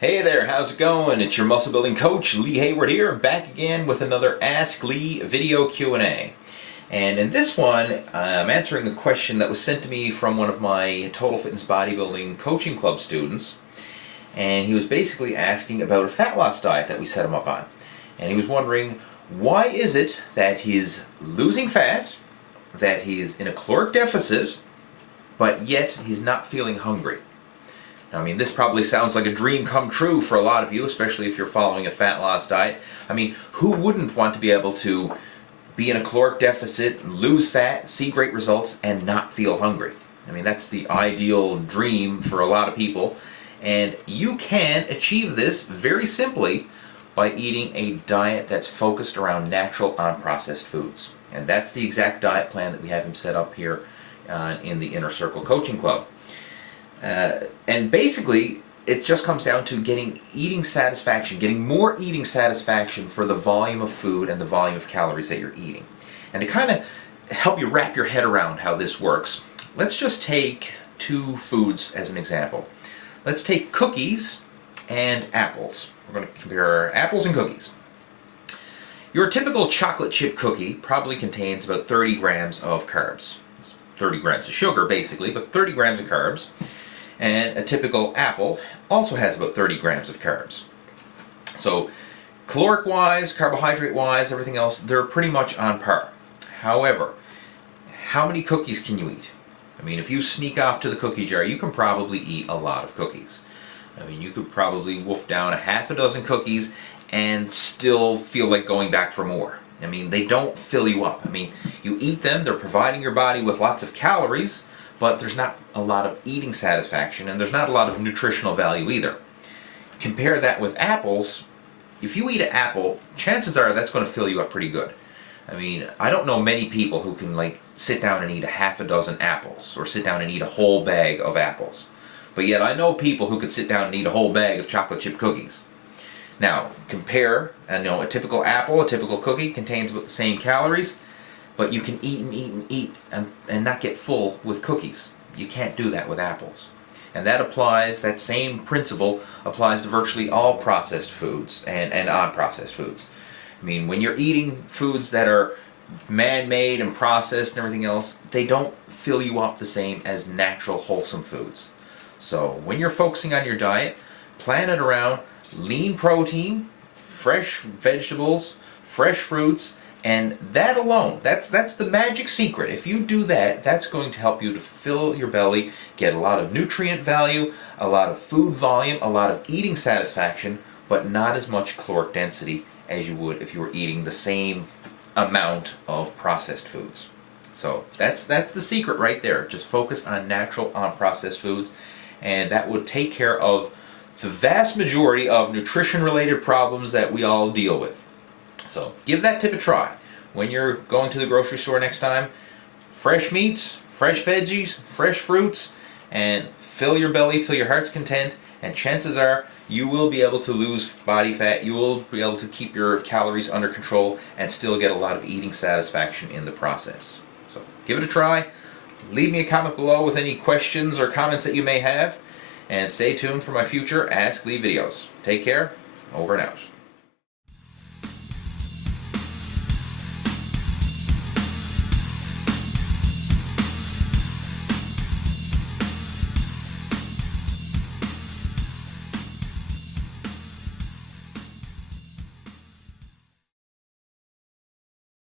Hey there, how's it going? It's your muscle building coach, Lee Hayward here, back again with another Ask Lee video Q&A. And in this one, I'm answering a question that was sent to me from one of my Total Fitness Bodybuilding Coaching Club students. And he was basically asking about a fat loss diet that we set him up on. And he was wondering, why is it that he's losing fat, that he's in a caloric deficit, but yet he's not feeling hungry? I mean, this probably sounds like a dream come true for a lot of you, especially if you're following a fat loss diet. I mean, who wouldn't want to be able to be in a caloric deficit, lose fat, see great results, and not feel hungry? I mean, that's the ideal dream for a lot of people. And you can achieve this very simply by eating a diet that's focused around natural, unprocessed foods. And that's the exact diet plan that we have him set up here in the Inner Circle Coaching Club. And basically, it just comes down to getting eating satisfaction, getting more eating satisfaction for the volume of food and the volume of calories that you're eating. And to kind of help you wrap your head around how this works, let's just take two foods as an example. Let's take cookies and apples. We're going to compare apples and cookies. Your typical chocolate chip cookie probably contains about 30 grams of carbs. It's 30 grams of sugar, basically, but 30 grams of carbs. And a typical apple also has about 30 grams of carbs. So caloric-wise, carbohydrate-wise, everything else, they're pretty much on par. However, how many cookies can you eat? I mean, if you sneak off to the cookie jar, you can probably eat a lot of cookies. I mean, you could probably wolf down a half a dozen cookies and still feel like going back for more. I mean, they don't fill you up. I mean, you eat them, they're providing your body with lots of calories, but there's not a lot of eating satisfaction, and there's not a lot of nutritional value either. Compare that with apples. If you eat an apple, chances are that's going to fill you up pretty good. I mean, I don't know many people who can sit down and eat a half a dozen apples, or sit down and eat a whole bag of apples. But yet I know people who could sit down and eat a whole bag of chocolate chip cookies. Now, compare, a typical apple, a typical cookie contains about the same calories, but you can eat and eat and eat and not get full with cookies. You can't do that with apples. And that same principle applies to virtually all processed foods and unprocessed foods. I mean, when you're eating foods that are man-made and processed and everything else, they don't fill you up the same as natural, wholesome foods. So when you're focusing on your diet, plan it around lean protein, fresh vegetables, fresh fruits, and that alone, that's the magic secret. If you do that, that's going to help you to fill your belly, get a lot of nutrient value, a lot of food volume, a lot of eating satisfaction, but not as much caloric density as you would if you were eating the same amount of processed foods. So that's the secret right there. Just focus on natural, unprocessed foods, and that would take care of the vast majority of nutrition-related problems that we all deal with. So give that tip a try. When you're going to the grocery store next time, fresh meats, fresh veggies, fresh fruits, and fill your belly till your heart's content, and chances are you will be able to lose body fat, you will be able to keep your calories under control, and still get a lot of eating satisfaction in the process. So give it a try. Leave me a comment below with any questions or comments that you may have, and stay tuned for my future Ask Lee videos. Take care. Over and out.